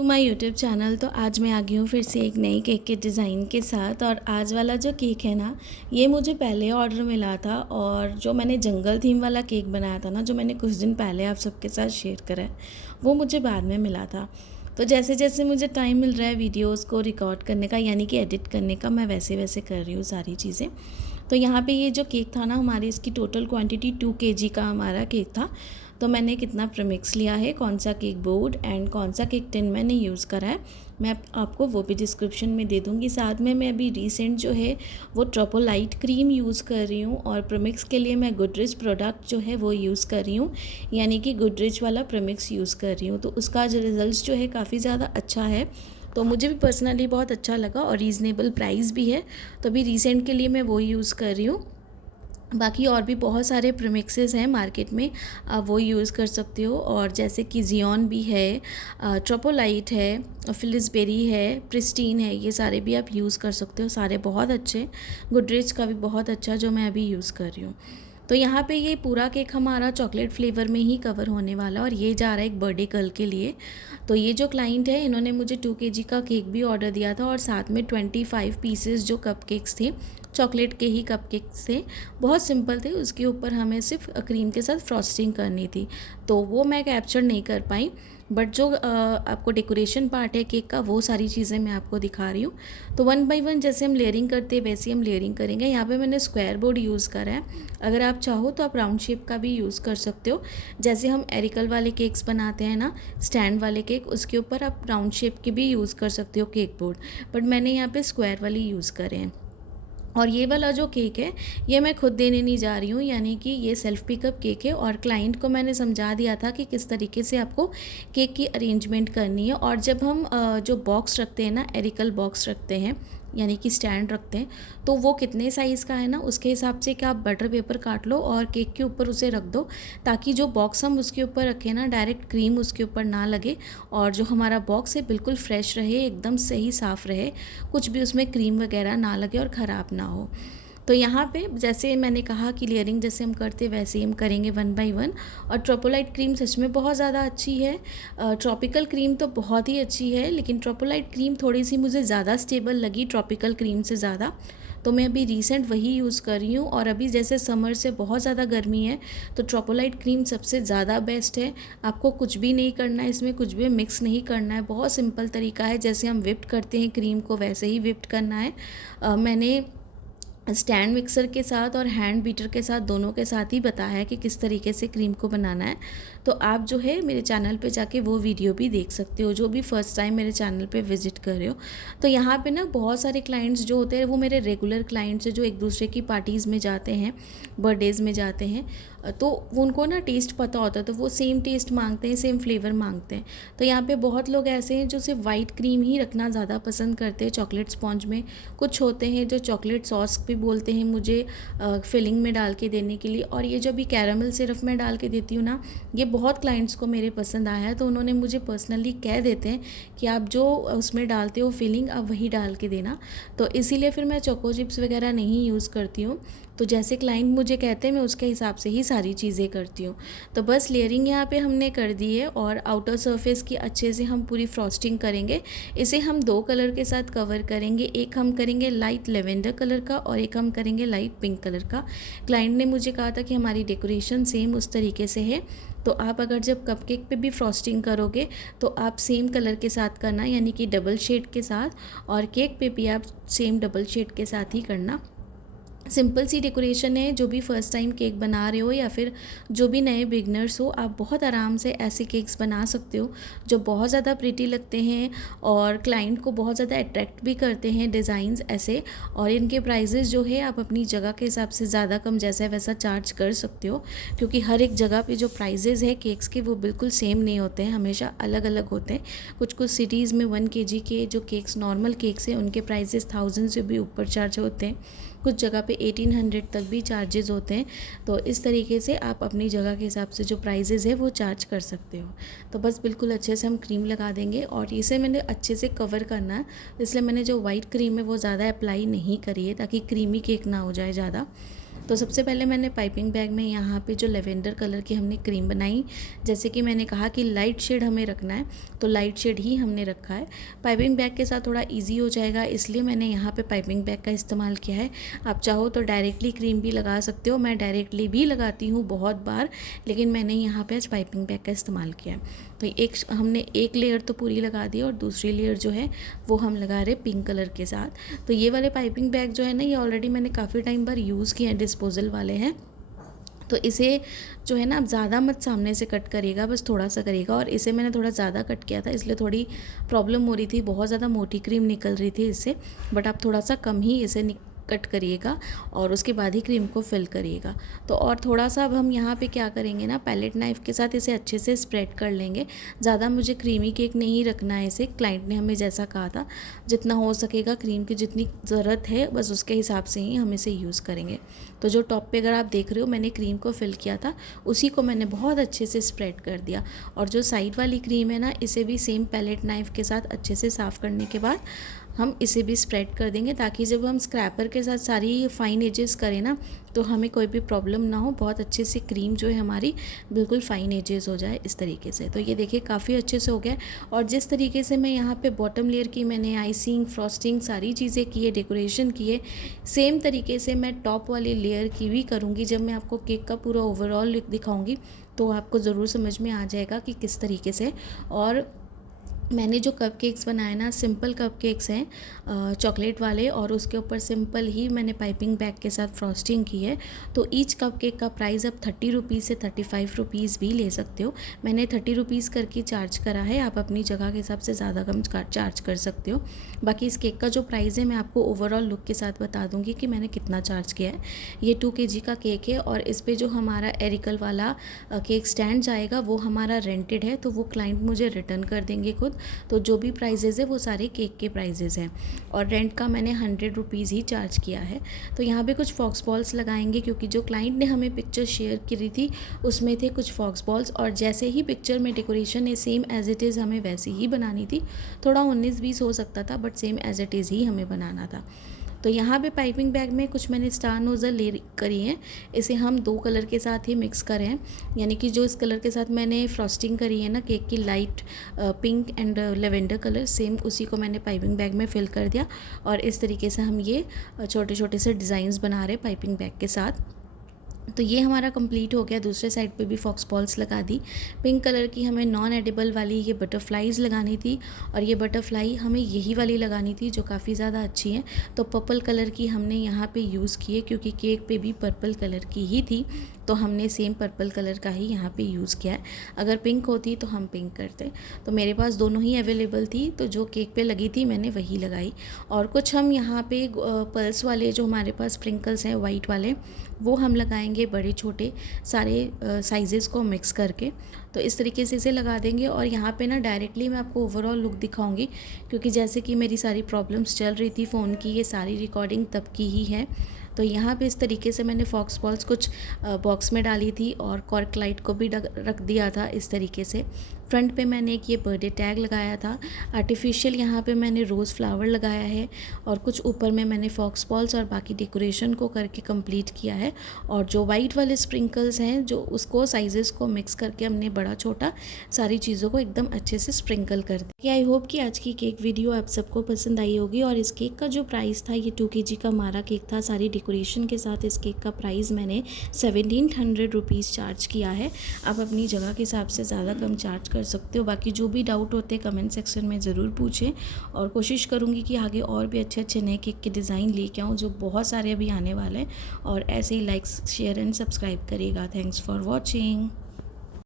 To my YouTube channel. तो आज मैं आ गई हूँ फिर से एक नई केक के डिज़ाइन के साथ। और आज वाला जो केक है ना, ये मुझे पहले ऑर्डर मिला था। और जो मैंने जंगल थीम वाला केक बनाया था ना, जो मैंने कुछ दिन पहले आप सबके साथ शेयर करा है, वो मुझे बाद में मिला था। तो जैसे जैसे मुझे टाइम मिल रहा है वीडियोज़ को रिकॉर्ड करने का, यानी कि एडिट करने का, मैं वैसे वैसे कर रही हूँ सारी चीज़ें। तो यहाँ पे ये जो केक था ना, हमारी इसकी टोटल क्वांटिटी 2 kg का हमारा केक था। तो मैंने कितना प्रीमिक्स लिया है, कौन सा केक बोर्ड एंड कौन सा केक टिन मैंने यूज़ करा है, मैं आपको वो भी डिस्क्रिप्शन में दे दूँगी। साथ में मैं अभी रिसेंट जो है वो ट्रोपोलाइट क्रीम यूज़ कर रही हूँ, और प्रीमिक्स के लिए मैं गुडरिच प्रोडक्ट जो है वो यूज़ कर रही हूँ, यानी कि गुडरिच वाला प्रीमिक्स यूज़ कर रही हूँ। तो उसका जो रिज़ल्ट जो है काफ़ी ज़्यादा अच्छा है, तो मुझे भी पर्सनली बहुत अच्छा लगा और रीज़नेबल प्राइस भी है। तो अभी रिसेंट के लिए मैं वो यूज़ कर रही हूँ। बाकी और भी बहुत सारे प्रीमिक्सेस हैं मार्केट में, आप वो यूज़ कर सकते हो। और जैसे कि जियोन भी है, ट्रोपोलाइट है, फिलिसबेरी है, प्रिस्टीन है, ये सारे भी आप यूज़ कर सकते हो। सारे बहुत अच्छे, गुडरिच का भी बहुत अच्छा जो मैं अभी यूज़ कर रही हूँ। तो यहाँ पे ये पूरा केक हमारा चॉकलेट फ्लेवर में ही कवर होने वाला है, और ये जा रहा है एक बर्थडे गर्ल के लिए। तो ये जो क्लाइंट है, इन्होंने मुझे 2 kg का केक भी ऑर्डर दिया था, और साथ में 25 पीसेस जो कपकेक्स थे, चॉकलेट के ही कपकेक्स थे, बहुत सिंपल थे। उसके ऊपर हमें सिर्फ क्रीम के साथ फ्रॉस्टिंग करनी थी, तो वो मैं कैप्चर नहीं कर पाई। बट जो आपको डेकोरेशन पार्ट है केक का, वो सारी चीज़ें मैं आपको दिखा रही हूँ। तो 1 बाय 1 जैसे हम लेयरिंग करते हैं वैसे ही हम लेयरिंग करेंगे। यहाँ पे मैंने स्क्वायर बोर्ड यूज़ करा है, अगर आप चाहो तो आप राउंड शेप का भी यूज़ कर सकते हो। जैसे हम एरिकल वाले केक्स बनाते हैं ना, स्टैंड वाले केक, उसके ऊपर आप राउंड शेप के भी यूज़ कर सकते हो केक बोर्ड, बट मैंने यहाँ पे स्क्वायर वाली यूज़ करे हैं। और ये वाला जो केक है, ये मैं खुद देने नहीं जा रही हूँ, यानी कि ये सेल्फ़ पिकअप केक है। और क्लाइंट को मैंने समझा दिया था कि किस तरीके से आपको केक की अरेंजमेंट करनी है। और जब हम जो बॉक्स रखते हैं ना, एरिकल बॉक्स रखते हैं, यानी कि स्टैंड रखते हैं, तो वो कितने साइज़ का है ना, उसके हिसाब से क्या आप बटर पेपर काट लो और केक के ऊपर उसे रख दो, ताकि जो बॉक्स हम उसके ऊपर रखें ना, डायरेक्ट क्रीम उसके ऊपर ना लगे, और जो हमारा बॉक्स है बिल्कुल फ्रेश रहे, एकदम सही साफ़ रहे, कुछ भी उसमें क्रीम वगैरह ना लगे और ख़राब ना हो। तो यहाँ पे जैसे मैंने कहा कि लेयरिंग जैसे हम करते वैसे ही हम करेंगे 1 बाय 1। और ट्रोपोलाइट क्रीम सच में बहुत ज़्यादा अच्छी है। ट्रॉपिकल क्रीम तो बहुत ही अच्छी है, लेकिन ट्रोपोलाइट क्रीम थोड़ी सी मुझे ज़्यादा स्टेबल लगी ट्रॉपिकल क्रीम से ज़्यादा। तो मैं अभी रिसेंट वही यूज़ कर रही हूँ। और अभी जैसे समर से बहुत ज़्यादा गर्मी है, तो ट्रोपोलाइट क्रीम सबसे ज़्यादा बेस्ट है। आपको कुछ भी नहीं करना है, इसमें कुछ भी मिक्स नहीं करना है, बहुत सिंपल तरीका है। जैसे हम विप्ड करते हैं क्रीम को, वैसे ही विप्ड करना है। मैंने स्टैंड मिक्सर के साथ और हैंड बीटर के साथ, दोनों के साथ ही बताया है कि किस तरीके से क्रीम को बनाना है। तो आप जो है मेरे चैनल पे जाके वो वीडियो भी देख सकते हो, जो भी फर्स्ट टाइम मेरे चैनल पे विजिट कर रहे हो। तो यहाँ पे ना बहुत सारे क्लाइंट्स जो होते हैं, वो मेरे रेगुलर क्लाइंट्स हैं, जो एक दूसरे की पार्टीज़ में जाते हैं, बर्थडेज़ में जाते हैं, तो उनको ना टेस्ट पता होता है, तो वो सेम टेस्ट मांगते हैं, सेम फ्लेवर मांगते हैं। तो यहाँ पे बहुत लोग ऐसे हैं जो सिर्फ वाइट क्रीम ही रखना ज़्यादा पसंद करते हैं चॉकलेट स्पॉन्ज में। कुछ होते हैं जो चॉकलेट सॉस भी बोलते हैं मुझे फिलिंग में डाल के देने के लिए। और ये जो भी कैरामल सिरप में डाल के देती हूँ ना, ये बहुत क्लाइंट्स को मेरे पसंद आया है, तो उन्होंने मुझे पर्सनली कह देते हैं कि आप जो उसमें डालते हो फिलिंग, आप वही डाल के देना। तो इसीलिए फिर मैं चोको चिप्स वगैरह नहीं यूज़ करती हूँ। तो जैसे क्लाइंट मुझे कहते हैं, मैं उसके हिसाब से ही सारी चीज़ें करती हूँ। तो बस लेयरिंग यहाँ पे हमने कर दी है, और आउटर सरफेस की अच्छे से हम पूरी फ्रॉस्टिंग करेंगे। इसे हम 2 कलर के साथ कवर करेंगे, एक हम करेंगे लाइट लेवेंडर कलर का, और एक हम करेंगे लाइट पिंक कलर का। क्लाइंट ने मुझे कहा था कि हमारी डेकोरेशन सेम उस तरीके से है, तो आप अगर जब कपकेक पे भी फ्रॉस्टिंग करोगे तो आप सेम कलर के साथ करना, यानी कि डबल शेड के साथ, और केक पे भी आप सेम डबल शेड के साथ ही करना। सिंपल सी डेकोरेशन है। जो भी फ़र्स्ट टाइम केक बना रहे हो, या फिर जो भी नए बिगनर्स हो, आप बहुत आराम से ऐसे केक्स बना सकते हो, जो बहुत ज़्यादा प्रिटी लगते हैं और क्लाइंट को बहुत ज़्यादा अट्रैक्ट भी करते हैं डिज़ाइंस ऐसे। और इनके प्राइजेज़ जो है आप अपनी जगह के हिसाब से ज़्यादा कम जैसा वैसा चार्ज कर सकते हो, क्योंकि हर एक जगह पे जो प्राइजेज़ है केक्स के, वो बिल्कुल सेम नहीं होते हैं, हमेशा अलग अलग होते हैं। कुछ कुछ सिटीज़ में 1 kg के जो केक्स, नॉर्मल केक्स हैं, उनके प्राइजेज़ 1000 से भी ऊपर चार्ज होते हैं, कुछ जगह पे 1800 तक भी चार्जेस होते हैं। तो इस तरीके से आप अपनी जगह के हिसाब से जो प्राइजेज़ है वो चार्ज कर सकते हो। तो बस बिल्कुल अच्छे से हम क्रीम लगा देंगे, और इसे मैंने अच्छे से कवर करना है, इसलिए मैंने जो वाइट क्रीम है वो ज़्यादा अप्लाई नहीं करी है, ताकि क्रीमी केक ना हो जाए ज़्यादा। तो सबसे पहले मैंने पाइपिंग बैग में यहाँ पे जो लेवेंडर कलर की हमने क्रीम बनाई, जैसे कि मैंने कहा कि लाइट शेड हमें रखना है, तो लाइट शेड ही हमने रखा है। पाइपिंग बैग के साथ थोड़ा ईजी हो जाएगा, इसलिए मैंने यहाँ पे पाइपिंग बैग का इस्तेमाल किया है। आप चाहो तो डायरेक्टली क्रीम भी लगा सकते हो, मैं डायरेक्टली भी लगाती हूँ बहुत बार, लेकिन मैंने यहाँ पे आज पाइपिंग बैग का इस्तेमाल किया है। तो हमने एक लेयर तो पूरी लगा दी और दूसरी लेयर जो है वो हम लगा रहे पिंक कलर के साथ। तो ये वाले पाइपिंग बैग जो है ना, ये ऑलरेडी मैंने काफ़ी टाइम बार यूज़ किए हैं, डिस्पोजल वाले हैं। तो इसे जो है ना, आप ज़्यादा मत सामने से कट करिएगा, बस थोड़ा सा करिएगा। और इसे मैंने थोड़ा ज़्यादा कट किया था, इसलिए थोड़ी प्रॉब्लम हो रही थी, बहुत ज़्यादा मोटी क्रीम निकल रही थी इससे। बट आप थोड़ा सा कम ही इसे कट करिएगा और उसके बाद ही क्रीम को फिल करिएगा। तो और थोड़ा सा अब हम यहाँ पे क्या करेंगे ना, पैलेट नाइफ़ के साथ इसे अच्छे से स्प्रेड कर लेंगे। ज़्यादा मुझे क्रीमी केक नहीं रखना है इसे, क्लाइंट ने हमें जैसा कहा था, जितना हो सकेगा क्रीम की जितनी ज़रूरत है बस उसके हिसाब से ही हम इसे यूज़ करेंगे। तो जो टॉप पे अगर आप देख रहे हो मैंने क्रीम को फिल किया था, उसी को मैंने बहुत अच्छे से स्प्रेड कर दिया। और जो साइड वाली क्रीम है ना, इसे भी सेम पैलेट नाइफ़ के साथ अच्छे से साफ़ करने के बाद हम इसे भी स्प्रेड कर देंगे, ताकि जब हम स्क्रैपर के साथ सारी फाइन एजेस करें ना, तो हमें कोई भी प्रॉब्लम ना हो, बहुत अच्छे से क्रीम जो है हमारी बिल्कुल फाइन एजेस हो जाए इस तरीके से। तो ये देखिए काफ़ी अच्छे से हो गया। और जिस तरीके से मैं यहाँ पे बॉटम लेयर की मैंने आइसिंग, फ्रॉस्टिंग सारी चीज़ें की है, डेकोरेशन की है, सेम तरीके से मैं टॉप वाली लेयर की भी करूँगी। जब मैं आपको केक का पूरा ओवरऑल लुक दिखाऊँगी तो आपको ज़रूर समझ में आ जाएगा कि किस तरीके से। और मैंने जो कप केक्स बनाए ना, सिंपल कप केक्स हैं चॉकलेट वाले, और उसके ऊपर सिंपल ही मैंने पाइपिंग बैग के साथ फ्रॉस्टिंग की है। तो ईच कप केक का प्राइस अब 30 रुपीज़ से 35 रुपीज़ भी ले सकते हो। मैंने 30 रुपीज़ करके चार्ज करा है, आप अपनी जगह के हिसाब से ज़्यादा कम चार्ज कर सकते हो। बाकी इस केक का जो प्राइस है मैं आपको ओवरऑल लुक के साथ बता दूँगी कि मैंने कितना चार्ज किया है। ये 2 kg का केक है, और इस पर जो हमारा एरिकल वाला केक स्टैंड जाएगा वो हमारा रेंटेड है, तो वो क्लाइंट मुझे रिटर्न कर देंगे खुद। तो जो भी प्राइजेज़ है वो सारे केक के प्राइजेज़ हैं, और रेंट का मैंने 100 रुपीज़ ही चार्ज किया है। तो यहाँ पे कुछ फॉक्स बॉल्स लगाएंगे, क्योंकि जो क्लाइंट ने हमें पिक्चर शेयर करी थी उसमें थे कुछ फॉक्स बॉल्स, और जैसे ही पिक्चर में डेकोरेशन है सेम एज़ इट इज़ हमें वैसी ही बनानी थी। थोड़ा 19-20 हो सकता था, but same as it is ही हमें बनाना था। तो यहाँ पे पाइपिंग बैग में कुछ मैंने स्टार नोज़ल ले करी हैं, इसे हम 2 कलर के साथ ही मिक्स करें हैं। यानी कि जो इस कलर के साथ मैंने फ्रॉस्टिंग करी है ना केक की, light pink and lavender colour, same उसी को मैंने पाइपिंग बैग में फिल कर दिया। और इस तरीके से हम ये छोटे छोटे से डिज़ाइंस बना रहे पाइपिंग बैग के साथ। तो ये हमारा कंप्लीट हो गया। दूसरे साइड पे भी फॉक्स बॉल्स लगा दी। पिंक कलर की हमें नॉन एडिबल वाली ये बटरफ्लाईज़ लगानी थी, और ये बटरफ्लाई हमें यही वाली लगानी थी जो काफ़ी ज़्यादा अच्छी है। तो पर्पल कलर की हमने यहाँ पे यूज़ की है, क्योंकि केक पे भी पर्पल कलर की ही थी, तो हमने सेम पर्पल कलर का ही यहाँ पे यूज़ किया है। अगर पिंक होती तो हम पिंक करते। तो मेरे पास दोनों ही अवेलेबल थी, तो जो केक पे लगी थी मैंने वही लगाई। और कुछ हम यहाँ पे पल्स वाले जो हमारे पास स्प्रिंकल्स हैं वाइट वाले, वो हम लगाएंगे बड़े छोटे सारे साइज़ेस को मिक्स करके। तो इस तरीके से इसे लगा देंगे। और यहाँ पे ना डायरेक्टली मैं आपको ओवरऑल लुक दिखाऊंगी, क्योंकि जैसे कि मेरी सारी प्रॉब्लम्स चल रही थी फ़ोन की, ये सारी रिकॉर्डिंग तब की ही है। तो यहाँ पे इस तरीके से मैंने फॉक्स बॉल्स कुछ बॉक्स में डाली थी, और कॉर्क लाइट को भी रख दिया था इस तरीके से। फ्रंट पे मैंने एक ये बर्थडे टैग लगाया था, आर्टिफिशियल यहाँ पे मैंने रोज़ फ्लावर लगाया है, और कुछ ऊपर में मैंने फॉक्स बॉल्स और बाकी डेकोरेशन को करके कंप्लीट किया है। और जो वाइट वाले स्प्रिंकल्स हैं, जो उसको साइजेस को मिक्स करके हमने बड़ा छोटा सारी चीज़ों को एकदम अच्छे से स्प्रिंकल कर दिया। आई होप कि आज की केक वीडियो आप सबको पसंद आई होगी। और इस केक का जो प्राइस था, ये 2 kg का हमारा केक था, सारी डेकोरेशन के साथ इस केक का प्राइस मैंने 1700 रुपीज़ चार्ज किया है। आप अपनी जगह के हिसाब से ज़्यादा कम चार्ज कर सकते हो। बाकी जो भी डाउट होते हैं कमेंट सेक्शन में ज़रूर पूछें, और कोशिश करूँगी कि आगे और भी अच्छे अच्छे नए केक के डिज़ाइन लेके आऊँ, जो बहुत सारे अभी आने वाले हैं। और ऐसे ही लाइक, शेयर एंड सब्सक्राइब करिएगा। Thanks for watching.